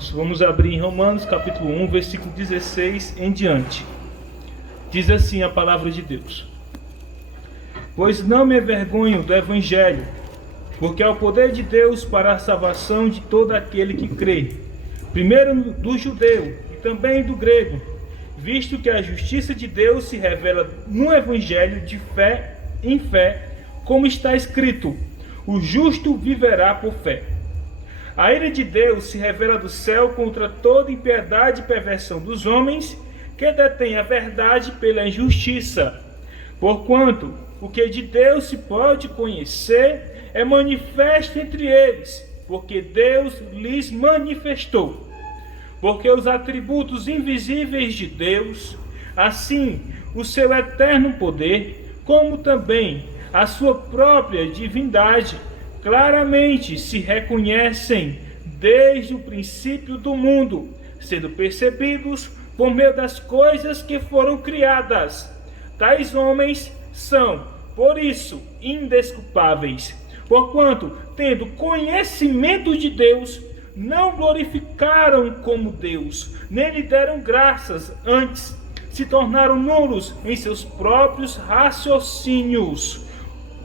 Romanos. Vamos abrir em Romanos capítulo 1, versículo 16 em diante. Diz assim a palavra de Deus: Pois não me envergonho do Evangelho, porque é o poder de Deus para a salvação de todo aquele que crê, primeiro do judeu e também do grego, visto que a justiça de Deus se revela no Evangelho de fé em fé, como está escrito: o justo viverá por fé. A ira de Deus se revela do céu contra toda impiedade e perversão dos homens que detêm a verdade pela injustiça. Porquanto o que de Deus se pode conhecer é manifesto entre eles, porque Deus lhes manifestou. Porque os atributos invisíveis de Deus, assim o seu eterno poder, como também a sua própria divindade, claramente se reconhecem desde o princípio do mundo, sendo percebidos por meio das coisas que foram criadas. Tais homens são, por isso, indesculpáveis, porquanto, tendo conhecimento de Deus, não glorificaram como Deus, nem lhe deram graças, antes se tornaram nulos em seus próprios raciocínios,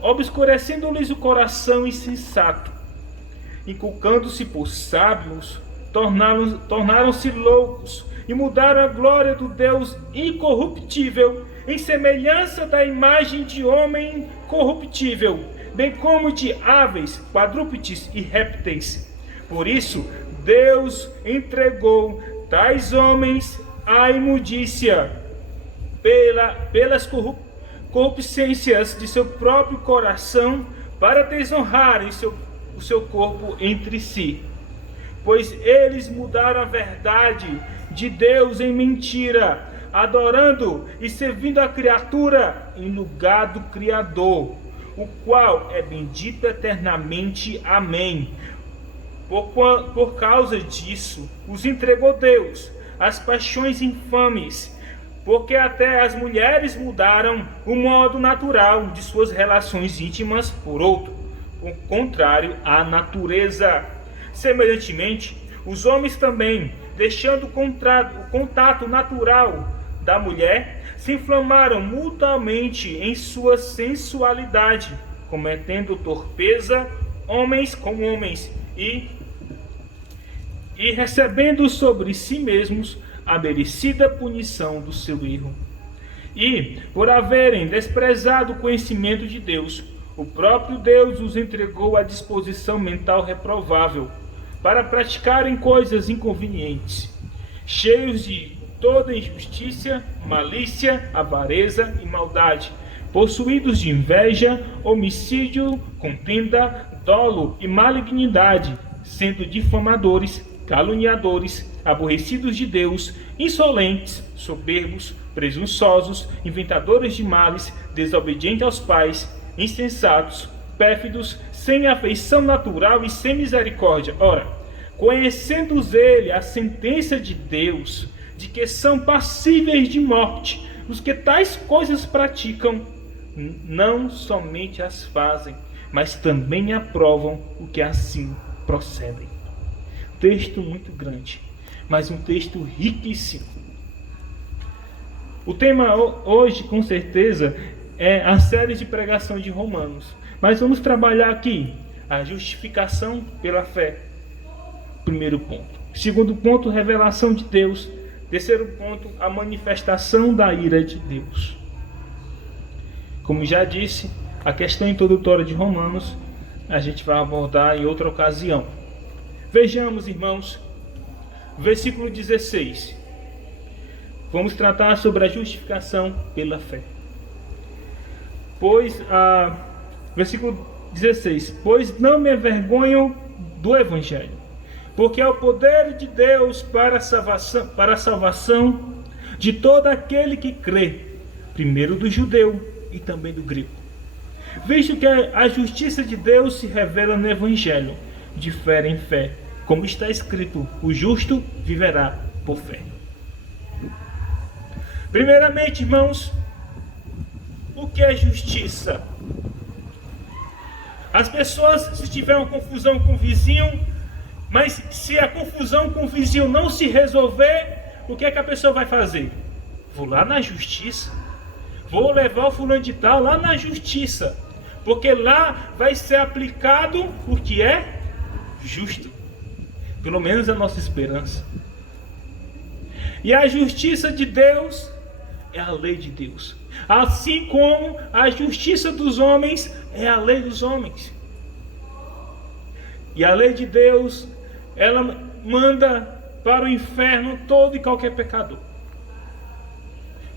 obscurecendo-lhes o coração insensato, inculcando-se por sábios, tornaram-se loucos e mudaram a glória do Deus incorruptível em semelhança da imagem de homem corruptível, bem como de aves, quadrúpedes e répteis. Por isso, Deus entregou tais homens à imundícia pelas corrupçências de seu próprio coração, para desonrarem o seu corpo entre si. Pois eles mudaram a verdade de Deus em mentira, adorando e servindo a criatura em lugar do Criador, o qual é bendito eternamente. Amém. Por causa disso, os entregou Deus às paixões infames, porque até as mulheres mudaram o modo natural de suas relações íntimas por outro, contrário à natureza. Semelhantemente, os homens também, deixando o contato natural da mulher, se inflamaram mutuamente em sua sensualidade, cometendo torpeza homens com homens, e recebendo sobre si mesmos a merecida punição do seu erro. E, por haverem desprezado o conhecimento de Deus, o próprio Deus os entregou à disposição mental reprovável, para praticarem coisas inconvenientes, cheios de toda injustiça, malícia, avareza e maldade, possuídos de inveja, homicídio, contenda, dolo e malignidade, sendo difamadores, caluniadores, aborrecidos de Deus, insolentes, soberbos, presunçosos, inventadores de males, desobedientes aos pais, insensatos, pérfidos, sem afeição natural e sem misericórdia. Ora, conhecendo ele a sentença de Deus, de que são passíveis de morte os que tais coisas praticam, não somente as fazem, mas também aprovam o que assim procedem. Texto muito grande, mas um texto riquíssimo. O tema hoje, com certeza, é a série de pregação de Romanos. Mas vamos trabalhar aqui a justificação pela fé. Primeiro ponto. Segundo ponto, revelação de Deus. Terceiro ponto, a manifestação da ira de Deus. Como já disse, a questão introdutória de Romanos a gente vai abordar em outra ocasião. Vejamos, irmãos, versículo 16. Vamos tratar sobre a justificação pela fé. Versículo 16. Pois não me envergonho do Evangelho, porque é o poder de Deus para a salvação de todo aquele que crê, primeiro do judeu e também do grego. Visto que a justiça de Deus se revela no Evangelho, de fé em fé, como está escrito: o justo viverá por fé. Primeiramente, irmãos, o que é justiça? As pessoas, se tiver uma confusão com o vizinho, Mas se a confusão com o vizinho não se resolver, o que é que a pessoa vai fazer? Vou lá na justiça. Vou levar o fulano de tal lá na justiça. Porque lá vai ser aplicado o que é justo. Pelo menos é a nossa esperança. E a justiça de Deus é a lei de Deus. Assim como a justiça dos homens é a lei dos homens. E a lei de Deus, ela manda para o inferno todo e qualquer pecador.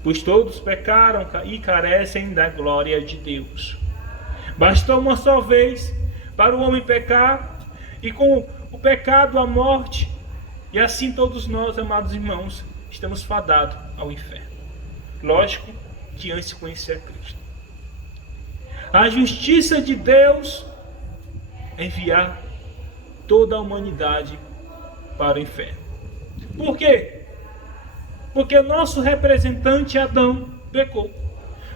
Pois todos pecaram e carecem da glória de Deus. Bastou uma só vez para o homem pecar, e com o pecado a morte, e assim todos nós, amados irmãos, estamos fadados ao inferno. Lógico que antes de conhecer a Cristo. A justiça de Deus é enviar toda a humanidade para o inferno. Por quê? Porque o nosso representante Adão pecou.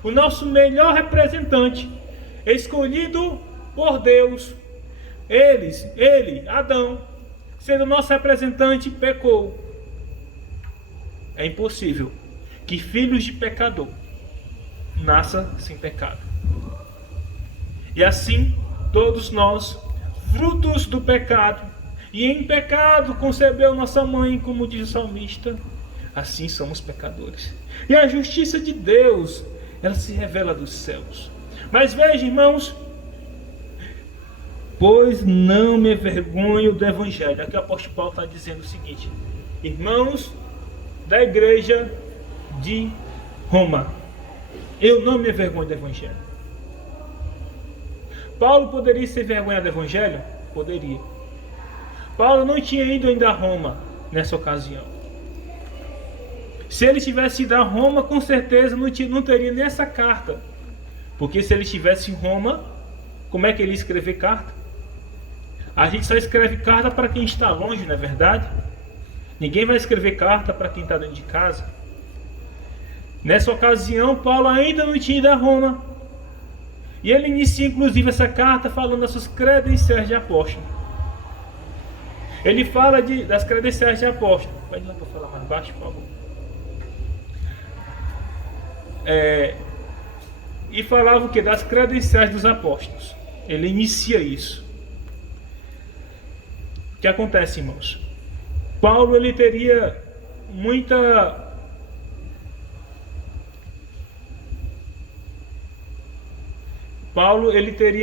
O nosso melhor representante, escolhido por Deus, ele, Adão, sendo nosso representante, pecou. É impossível que filhos de pecador nasçam sem pecado. E assim, todos nós, frutos do pecado, e em pecado concebeu nossa mãe, como diz o salmista, assim somos pecadores. E a justiça de Deus, ela se revela dos céus. Mas veja, irmãos, pois não me envergonho do Evangelho. Aqui o apóstolo Paulo está dizendo o seguinte: irmãos da igreja de Roma, eu não me envergonho do Evangelho. Paulo poderia se envergonhar do Evangelho? Poderia. Paulo não tinha ido ainda a Roma nessa ocasião. Se ele tivesse ido a Roma, com certeza não teria nem essa carta. Porque se ele estivesse em Roma, como é que ele ia escrever carta? A gente só escreve carta para quem está longe, não é verdade? Ninguém vai escrever carta para quem está dentro de casa. Nessa ocasião, Paulo ainda não tinha ido a Roma. E ele inicia inclusive essa carta falando das suas credenciais de apóstolo. Ele fala das credenciais de apóstolo. Pode ir lá para falar mais baixo, por favor. E falava o que? Das credenciais dos apóstolos. Ele inicia isso. O que acontece, irmãos? Paulo, ele teria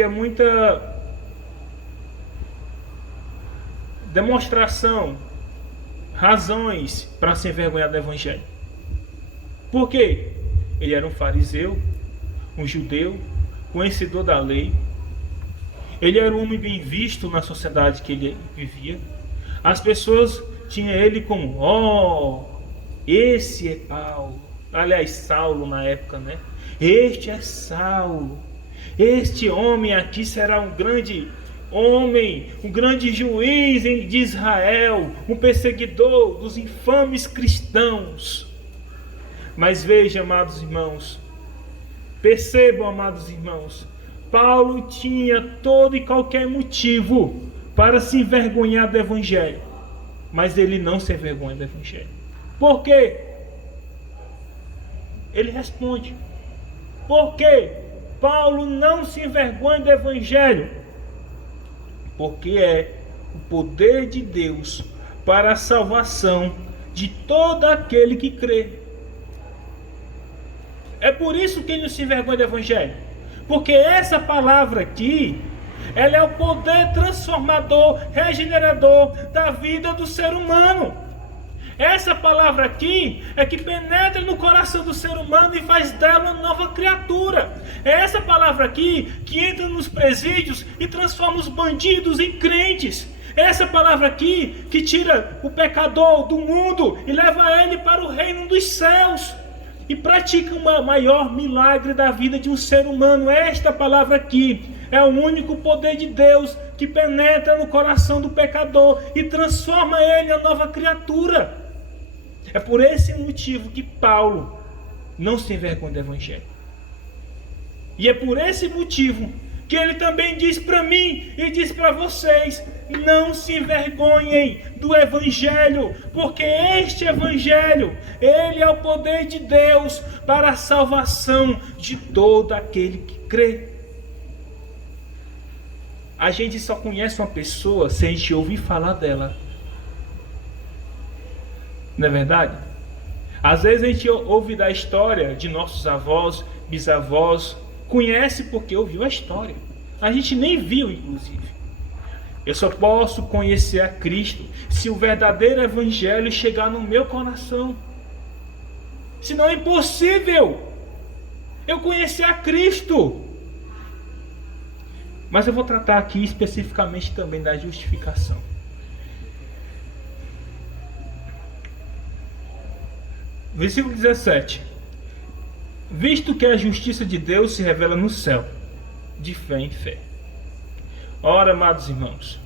muita demonstração, razões para se envergonhar do Evangelho. Por quê? Ele era um fariseu, um judeu, conhecedor da lei. Ele era um homem bem visto na sociedade que ele vivia. As pessoas tinham ele como, esse é Paulo. Aliás, Saulo na época, né? Este é Saulo. Este homem aqui será um grande homem, um grande juiz de Israel, um perseguidor dos infames cristãos. Mas veja, amados irmãos, percebam, amados irmãos, Paulo tinha todo e qualquer motivo para se envergonhar do Evangelho, mas ele não se envergonha do Evangelho. Por quê? Ele responde: por quê? Paulo não se envergonha do Evangelho, porque é o poder de Deus para a salvação de todo aquele que crê. É por isso que ele não se envergonha do Evangelho, porque essa palavra aqui, ela é o poder transformador, regenerador da vida do ser humano. Essa palavra aqui é que penetra no coração do ser humano e faz dela uma nova criatura. É essa palavra aqui que entra nos presídios e transforma os bandidos em crentes. É essa palavra aqui que tira o pecador do mundo e leva ele para o reino dos céus. E pratica o maior milagre da vida de um ser humano. Esta palavra aqui é o único poder de Deus que penetra no coração do pecador e transforma ele em nova criatura. É por esse motivo que Paulo não se envergonha do Evangelho. E é por esse motivo que ele também diz para mim e diz para vocês: não se envergonhem do Evangelho, porque este Evangelho, ele é o poder de Deus para a salvação de todo aquele que crê. A gente só conhece uma pessoa se a gente ouvir falar dela. Não é verdade? Às vezes a gente ouve da história de nossos avós, bisavós, conhece porque ouviu a história. A gente nem viu, inclusive. Eu só posso conhecer a Cristo se o verdadeiro Evangelho chegar no meu coração. Senão é impossível eu conhecer a Cristo. Mas eu vou tratar aqui especificamente também da justificação. Versículo 17. Visto que a justiça de Deus se revela no céu, de fé em fé. Ora, amados irmãos,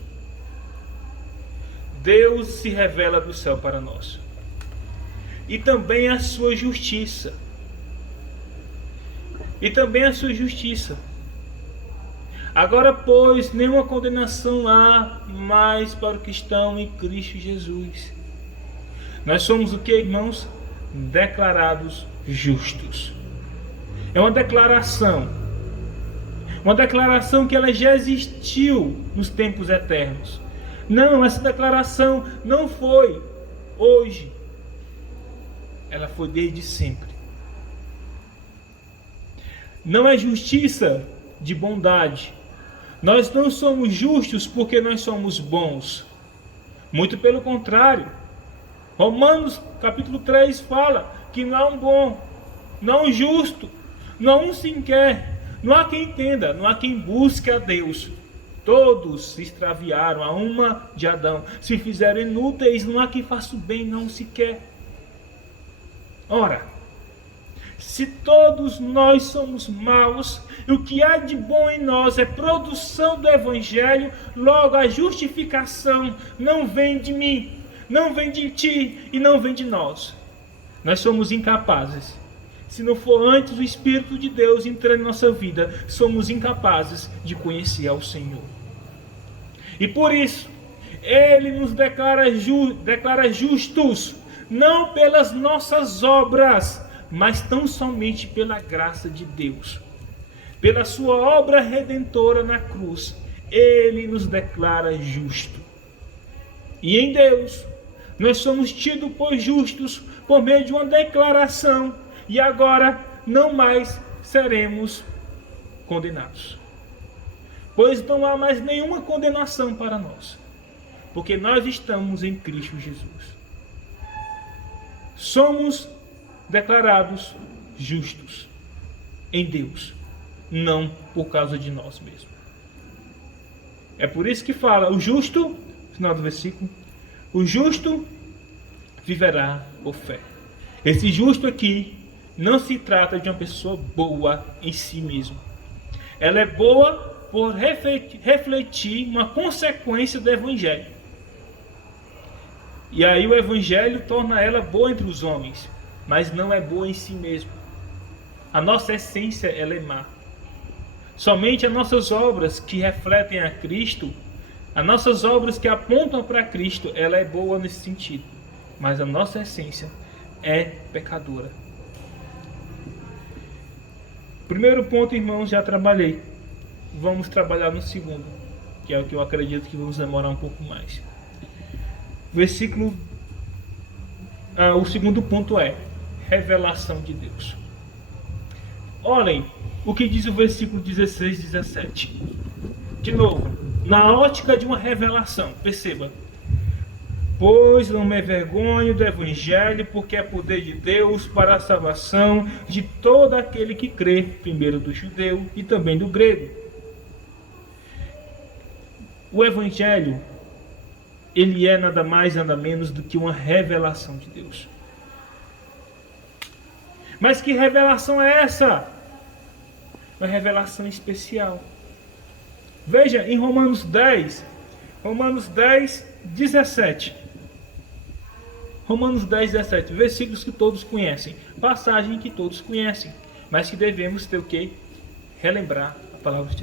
Deus se revela do céu para nós. E também a sua justiça. Agora, pois, nenhuma condenação há mais para o que estão em Cristo Jesus. Nós somos o que, irmãos? Declarados justos. É uma declaração que ela já existiu nos tempos eternos. Não, essa declaração não foi hoje. Ela foi desde sempre. Não é justiça de bondade. Nós não somos justos porque nós somos bons. Muito pelo contrário. Romanos capítulo 3 fala que não há um bom, não há um justo, não há um sequer, não há quem entenda, não há quem busque a Deus. Todos se extraviaram, a uma de Adão, se fizeram inúteis, não há quem faça o bem, não sequer. Ora, se todos nós somos maus, e o que há de bom em nós é produção do Evangelho, logo a justificação não vem de mim, não vem de ti e não vem de nós. Nós somos incapazes. Se não for antes o Espírito de Deus entrar em nossa vida, somos incapazes de conhecer ao Senhor. E por isso, Ele nos declara justos, não pelas nossas obras, mas tão somente pela graça de Deus. Pela sua obra redentora na cruz, Ele nos declara justo. E em Deus, nós somos tidos por justos por meio de uma declaração, e agora não mais seremos condenados. Pois não há mais nenhuma condenação para nós, porque nós estamos em Cristo Jesus. Somos declarados justos em Deus, não por causa de nós mesmos. É por isso que fala, o justo, final do versículo, o justo viverá por fé. Esse justo aqui não se trata de uma pessoa boa em si mesmo. Ela é boa por refletir uma consequência do Evangelho. E aí o Evangelho torna ela boa entre os homens, mas não é boa em si mesmo. A nossa essência, ela é má. Somente as nossas obras que refletem a Cristo, as nossas obras que apontam para Cristo, ela é boa nesse sentido. Mas a nossa essência é pecadora. Primeiro ponto, irmãos, já trabalhei. Vamos trabalhar no segundo, que é o que eu acredito que vamos demorar um pouco mais. O segundo ponto é revelação de Deus. Olhem o que diz o versículo 16 e 17. De novo, na ótica de uma revelação, perceba. Pois não me envergonho do Evangelho, porque é poder de Deus para a salvação de todo aquele que crê, primeiro do judeu e também do grego. O Evangelho, ele é nada mais, nada menos do que uma revelação de Deus. Mas que revelação é essa? Uma revelação especial. Veja em Romanos 10, 17. Romanos 10, 17, versículos que todos conhecem, passagem que todos conhecem, mas que devemos ter o quê? Relembrar a palavra de Deus.